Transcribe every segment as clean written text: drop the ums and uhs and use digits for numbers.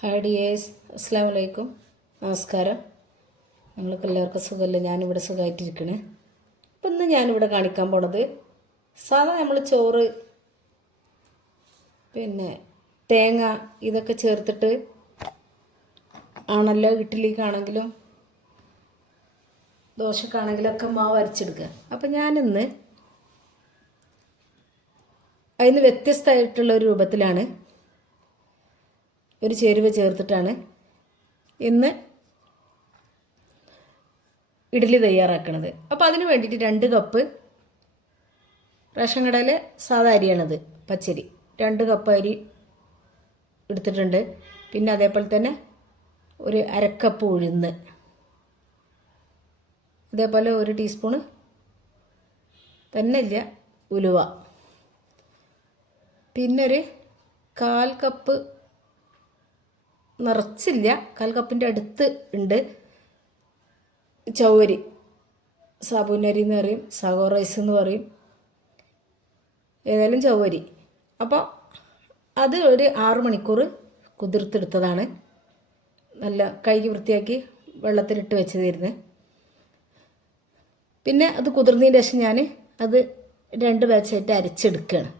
Hi dears, അസ്സാം വലൈക്കും, നമസ്കാരം. നിങ്ങൾക്ക് എല്ലാവർക്കും സുഖമല്ലേ? ഞാനിവിടെ സുഖമായിട്ടിരിക്കണേ. അപ്പം ഇന്ന് ഞാനിവിടെ കാണിക്കാൻ പോണത് സാധാ നമ്മൾ ചോറ് തേങ്ങ ഇതൊക്കെ ചേർത്തിട്ട് ആണല്ലോ ഇഡ്ഡലിക്കാണെങ്കിലും ദോശക്കാണെങ്കിലും ഒക്കെ മാവ് അരച്ചെടുക്കുക. അപ്പം ഞാനിന്ന് അതിന് വ്യത്യസ്തമായിട്ടുള്ള ഒരു രൂപത്തിലാണ് ഒരു ചേരുവ ചേർത്തിട്ടാണ് ഇന്ന് ഇഡ്ഡലി തയ്യാറാക്കുന്നത്. അപ്പോൾ അതിന് വേണ്ടിയിട്ട് 2 കപ്പ് റേഷൻ കടയിലെ സാധാ അരിയാണത്, പച്ചരി. 2 കപ്പ് അരി എടുത്തിട്ടുണ്ട്. പിന്നെ അതേപോലെ തന്നെ ഒരു അരക്കപ്പ് ഉഴുന്ന്, അതേപോലെ 1 ടീസ്പൂണ് തന്നെ ഇല്ല ഉലുവ, പിന്നെ ഒരു 1/4 കപ്പ് നിറച്ചില്ല, 1/4 കപ്പിൻ്റെ അടുത്ത് ഉണ്ട് ചൗവരി. സാബുനരി എന്ന് പറയും, സാഗോ റൈസ് എന്ന് പറയും, ഏതായാലും ചൗവരി. അപ്പോൾ അത് ഒരു 6 മണിക്കൂർ കുതിർത്തെടുത്തതാണ്. നല്ല കഴുകി വൃത്തിയാക്കി വെള്ളത്തിലിട്ട് വെച്ചതായിരുന്നു. പിന്നെ അത് കുതിർന്നതിന് ശേഷം ഞാൻ അത് 2 ബാച്ചായിട്ട് അരച്ചെടുക്കുകയാണ്.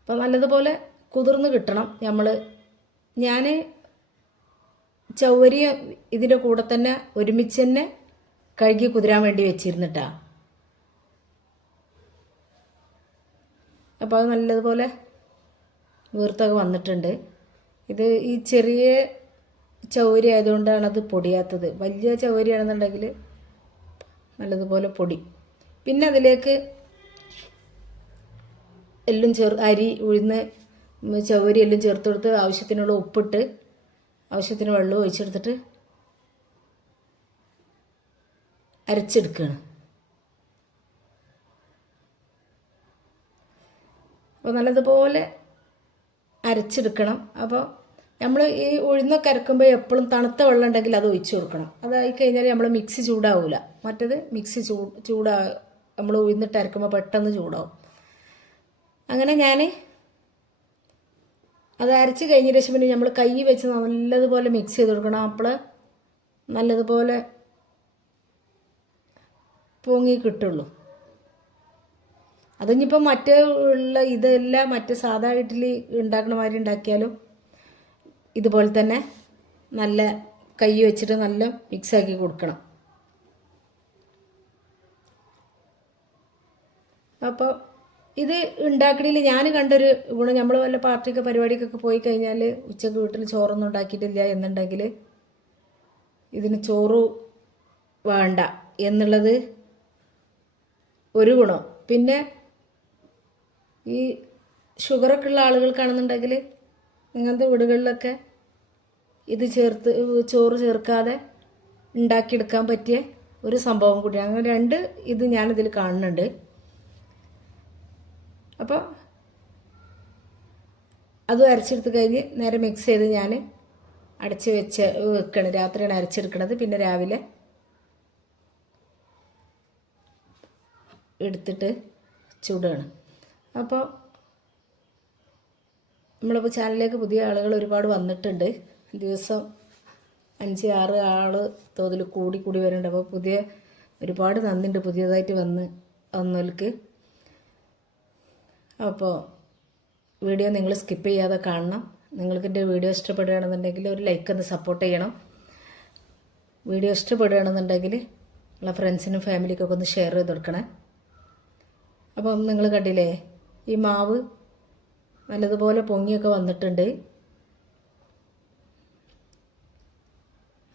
അപ്പോൾ നല്ലതുപോലെ കുതിർന്ന് കിട്ടണം. ഞാൻ ചൗവരി ഇതിൻ്റെ കൂടെ തന്നെ ഒരുമിച്ച് തന്നെ കഴുകി കുതിരാൻ വേണ്ടി വെച്ചിരുന്നിട്ടാ. അപ്പോൾ അത് നല്ലതുപോലെ വീർത്തൊക്കെ വന്നിട്ടുണ്ട്. ഇത് ഈ ചെറിയ ചൗവരി ആയതുകൊണ്ടാണ് അത് പൊടിയാത്തത്. വലിയ ചൗവരിയാണെന്നുണ്ടെങ്കിൽ നല്ലതുപോലെ പൊടി. പിന്നെ അതിലേക്ക് എല്ലാം അരി, ഉഴുന്ന്, ചൗവരി എല്ലാം ചേർത്ത് കൊടുത്ത് ആവശ്യത്തിനുള്ള ഉപ്പിട്ട് ആവശ്യത്തിന് വെള്ളം ഒഴിച്ചെടുത്തിട്ട് അരച്ചെടുക്കുകയാണ്. അപ്പോൾ നല്ലതുപോലെ അരച്ചെടുക്കണം. അപ്പോൾ നമ്മൾ ഈ ഉഴുന്നൊക്കെ അരക്കുമ്പോൾ എപ്പോഴും തണുത്ത വെള്ളം ഉണ്ടെങ്കിൽ അത് ഒഴിച്ച് കൊടുക്കണം. അതായി കഴിഞ്ഞാൽ നമ്മൾ മിക്സി ചൂടാവില്ല. മറ്റേത് മിക്സി നമ്മൾ ഉഴുന്നിട്ട് അരക്കുമ്പോൾ പെട്ടെന്ന് ചൂടാവും. അങ്ങനെ ഞാൻ അത് അരച്ച് കഴിഞ്ഞ ശേഷം പിന്നെ നമ്മൾ കൈ വെച്ച് നല്ലതുപോലെ മിക്സ് ചെയ്ത് കൊടുക്കണം. അപ്പോൾ നല്ലതുപോലെ പൊങ്ങി കിട്ടുള്ളൂ. അതിനിപ്പോൾ മറ്റേ ഇതെല്ലാം മറ്റേ സാധാ ഇഡ്ഡലി ഉണ്ടാക്കുന്ന മാതിരി ഉണ്ടാക്കിയാലും ഇതുപോലെ തന്നെ നല്ല കൈ വെച്ചിട്ട് നല്ല മിക്സാക്കി കൊടുക്കണം. അപ്പോൾ ഇത് ഉണ്ടാക്കണതിൽ ഞാൻ കണ്ടൊരു ഗുണം, നമ്മൾ വല്ല പാർട്ടിക്ക് പരിപാടിക്കൊക്കെ പോയി കഴിഞ്ഞാൽ ഉച്ചക്ക് വീട്ടിൽ ചോറൊന്നും ഉണ്ടാക്കിയിട്ടില്ല എന്നുണ്ടെങ്കിൽ ഇതിന് ചോറ് വേണ്ട എന്നുള്ളത് ഒരു ഗുണം. പിന്നെ ഈ ഷുഗറൊക്കെ ഉള്ള ആളുകൾക്കാണെന്നുണ്ടെങ്കിൽ ഇങ്ങനത്തെ വീടുകളിലൊക്കെ ഇത് ചോറ് ചേർക്കാതെ ഉണ്ടാക്കിയെടുക്കാൻ പറ്റിയ ഒരു സംഭവം കൂടിയാണ്. അങ്ങനെ 2 ഇത് ഞാനിതിൽ കാണുന്നുണ്ട്. അപ്പോൾ അതും അരച്ചെടുത്ത് കഴിഞ്ഞ് നേരെ മിക്സ് ചെയ്ത് ഞാൻ അടച്ച് വെക്കണം. രാത്രിയാണ് അരച്ചെടുക്കണത്. പിന്നെ രാവിലെ എടുത്തിട്ട് ചൂടാണ്. അപ്പോൾ നമ്മളിപ്പോൾ ചാനലിലേക്ക് പുതിയ ആളുകൾ ഒരുപാട് വന്നിട്ടുണ്ട്. ദിവസം 5-6 ആൾ തോതിൽ കൂടി വരുന്നുണ്ട്. അപ്പോൾ ഒരുപാട് നന്ദിയുണ്ട് പുതിയതായിട്ട് വന്നവർക്ക്. അപ്പോൾ വീഡിയോ നിങ്ങൾ സ്കിപ്പ് ചെയ്യാതെ കാണണം. നിങ്ങൾക്ക് എൻ്റെ വീഡിയോ ഇഷ്ടപ്പെടുകയാണെന്നുണ്ടെങ്കിൽ ഒരു ലൈക്ക് ഒന്ന് സപ്പോർട്ട് ചെയ്യണം. വീഡിയോ ഇഷ്ടപ്പെടുകയാണെന്നുണ്ടെങ്കിൽ നിങ്ങളെ ഫ്രണ്ട്സിനും ഫാമിലിക്കൊക്കെ ഒന്ന് ഷെയർ ചെയ്ത് കൊടുക്കണേ. അപ്പം നിങ്ങൾ കണ്ടില്ലേ, ഈ മാവ് നല്ലതുപോലെ പൊങ്ങിയൊക്കെ വന്നിട്ടുണ്ട്.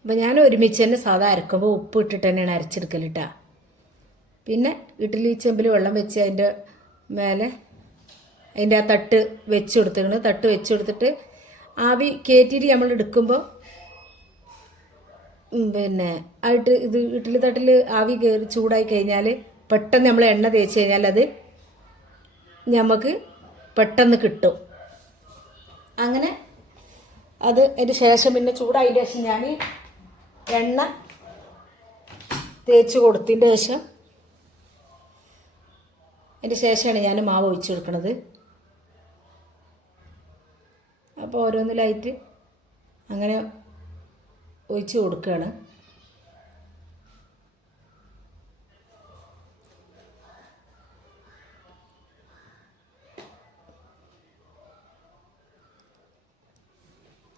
അപ്പം ഞാൻ ഒരുമിച്ച് തന്നെ സാധാ അരക്കുമ്പോൾ ഉപ്പ് ഇട്ടിട്ട് തന്നെയാണ് അരച്ചെടുക്കലിട്ടാ. പിന്നെ ഇഡ്ഡലി ചെമ്പിൽ വെള്ളം വെച്ച് അതിൻ്റെ മേലെ അതിൻ്റെ ആ തട്ട് വെച്ച് കൊടുത്തിട്ടുണ്ട്. തട്ട് വെച്ച് കൊടുത്തിട്ട് ആവി കയറ്റിയിട്ട് നമ്മൾ എടുക്കുമ്പോൾ ആയിട്ട് ഇത് ഇഡ്ഡലി തട്ടിൽ ആവി കയറി ചൂടായി കഴിഞ്ഞാൽ പെട്ടെന്ന് നമ്മൾ എണ്ണ തേച്ച് കഴിഞ്ഞാൽ അത് നമുക്ക് പെട്ടെന്ന് കിട്ടും. അങ്ങനെ അതിന് ശേഷം പിന്നെ ചൂടായതിൻ്റെ ശേഷം ഞാൻ എണ്ണ തേച്ച് കൊടുത്തതിൻ്റെ ശേഷം അതിൻ്റെ ശേഷമാണ് ഞാൻ മാവ് ഒഴിച്ച് കൊടുക്കുന്നത്. അപ്പോൾ ഓരോന്നിലായിട്ട് അങ്ങനെ ഒഴിച്ച് കൊടുക്കുകയാണ്.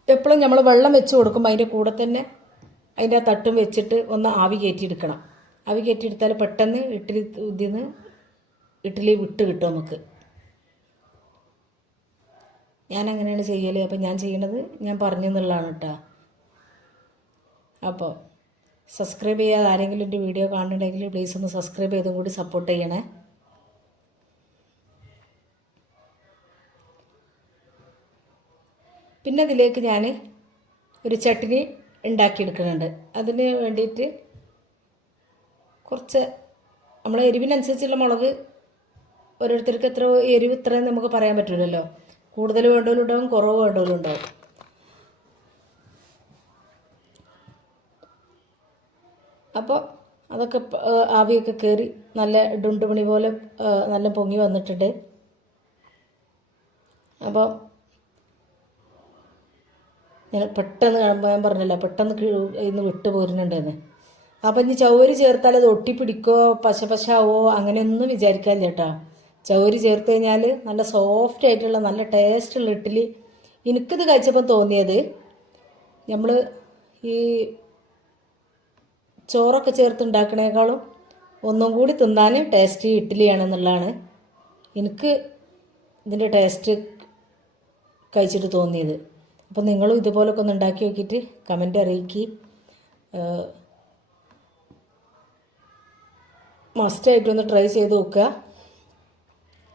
എപ്പോഴും നമ്മൾ വെള്ളം വെച്ച് കൊടുക്കുമ്പോൾ അതിൻ്റെ കൂടെ തന്നെ അതിൻ്റെ ആ തട്ടും വെച്ചിട്ട് ഒന്ന് ആവി കയറ്റിയെടുക്കണം. ആവി കയറ്റിയെടുത്താൽ പെട്ടെന്ന് ഇഡ്ഡലി വിട്ട് കിട്ടും നമുക്ക്. ഞാൻ അങ്ങനെയാണ് ചെയ്യൽ. അപ്പോൾ ഞാൻ ചെയ്യണത് ഞാൻ പറഞ്ഞെന്നുള്ളതാണ് കേട്ടോ. അപ്പോൾ സബ്സ്ക്രൈബ് ചെയ്യാതെ ആരെങ്കിലും എൻ്റെ വീഡിയോ കാണുന്നുണ്ടെങ്കിൽ പ്ലീസ് ഒന്ന് സബ്സ്ക്രൈബ് ചെയ്തും കൂടി സപ്പോർട്ട് ചെയ്യണേ. പിന്നെ ഇതിലേക്ക് ഞാൻ ഒരു ചട്നി ഉണ്ടാക്കിയെടുക്കുന്നുണ്ട്. അതിന് വേണ്ടിയിട്ട് കുറച്ച് നമ്മളെ എരിവിനനുസരിച്ചുള്ള മുളക് ഓരോരുത്തർക്ക് എത്ര എരിവ് ഇത്രയും നമുക്ക് പറയാൻ പറ്റില്ലല്ലോ. കൂടുതൽ വേണ്ടവരും ഉണ്ടാവും, കുറവ് വേണ്ടവരും ഉണ്ടാവും. അപ്പോൾ അതൊക്കെ ആവിയൊക്കെ കയറി നല്ല ഡുണ്ടുമണി പോലെ നല്ല പൊങ്ങി വന്നിട്ടുണ്ട്. അപ്പോൾ ഞാൻ പെട്ടെന്ന് കാണുമ്പോൾ ഞാൻ പറഞ്ഞല്ലോ പെട്ടെന്ന് ഇന്ന് വിട്ട് പോരുന്നുണ്ടെന്ന്. അപ്പം ഇനി ചൗവരി ചേർത്താൽ അത് ഒട്ടിപ്പിടിക്കോ പശാവോ അങ്ങനെയൊന്നും വിചാരിക്കാനില്ല കേട്ടോ. ചൗവരി ചേർത്ത് കഴിഞ്ഞാൽ നല്ല സോഫ്റ്റ് ആയിട്ടുള്ള നല്ല ടേസ്റ്റുള്ള ഇഡ്ഡലി. എനിക്കിത് കഴിച്ചപ്പോൾ തോന്നിയത് നമ്മൾ ഈ ചോറൊക്കെ ചേർത്ത് ഉണ്ടാക്കണേക്കാളും ഒന്നും കൂടി തിന്നാൻ ടേസ്റ്റ് ഇഡ്ഡലിയാണെന്നുള്ളതാണ് എനിക്ക് ഇതിൻ്റെ ടേസ്റ്റ് കഴിച്ചിട്ട് തോന്നിയത്. അപ്പോൾ നിങ്ങളും ഇതുപോലൊക്കെ ഒന്ന് ഉണ്ടാക്കി നോക്കിയിട്ട് കമൻ്റ് അറിയിക്കുക. മസ്റ്റായിട്ടൊന്ന് ട്രൈ ചെയ്ത് നോക്കുക.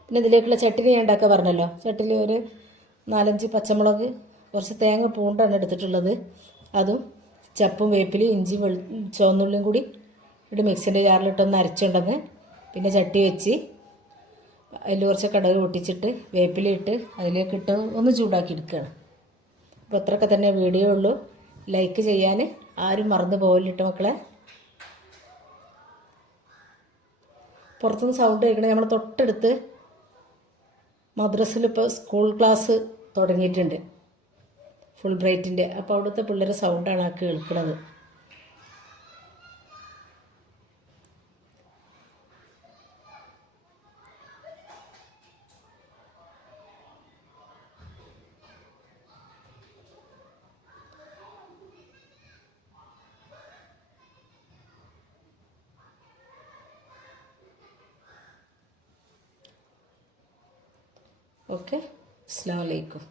പിന്നെ ഇതിലേക്കുള്ള ചട്ടിനി ഞാൻ ഉണ്ടാക്കാൻ പറഞ്ഞല്ലോ. ചട്ടിനി ഒരു 4-5 പച്ചമുളക്, കുറച്ച് തേങ്ങ പൂണ്ടാണ് എടുത്തിട്ടുള്ളത്. അതും ചപ്പും വേപ്പിലും ഇഞ്ചി ചുവന്നുള്ളിയും കൂടി ഒരു മിക്സിൻ്റെ ജാറിലിട്ടൊന്ന് അരച്ചുണ്ടെന്ന്. പിന്നെ ചട്ടി വെച്ച് അതിൽ കുറച്ച് കടുക് പൊട്ടിച്ചിട്ട് വേപ്പിലിട്ട് അതിലേക്കിട്ട് ഒന്ന് ചൂടാക്കി എടുക്കുകയാണ്. അപ്പോൾ അത്രയൊക്കെ തന്നെ വീഡിയോ ഉള്ളൂ. ലൈക്ക് ചെയ്യാൻ ആരും മറന്നു പോകലിട്ട് മക്കളെ. പുറത്തുനിന്ന് സൗണ്ട് കേൾക്കണേ. നമ്മൾ തൊട്ടടുത്ത് മദ്രസയിൽ ഇപ്പോൾ സ്കൂൾ ക്ലാസ് തുടങ്ങിയിട്ടുണ്ട്, ഫുൾ ബ്രൈറ്റിൻ്റെ. അപ്പോൾ അവിടുത്തെ പിള്ളേരെ സൗണ്ടാണ് ആ കേൾക്കുന്നത്. ഓക്കെ, അസ്സലാമു അലൈക്കും.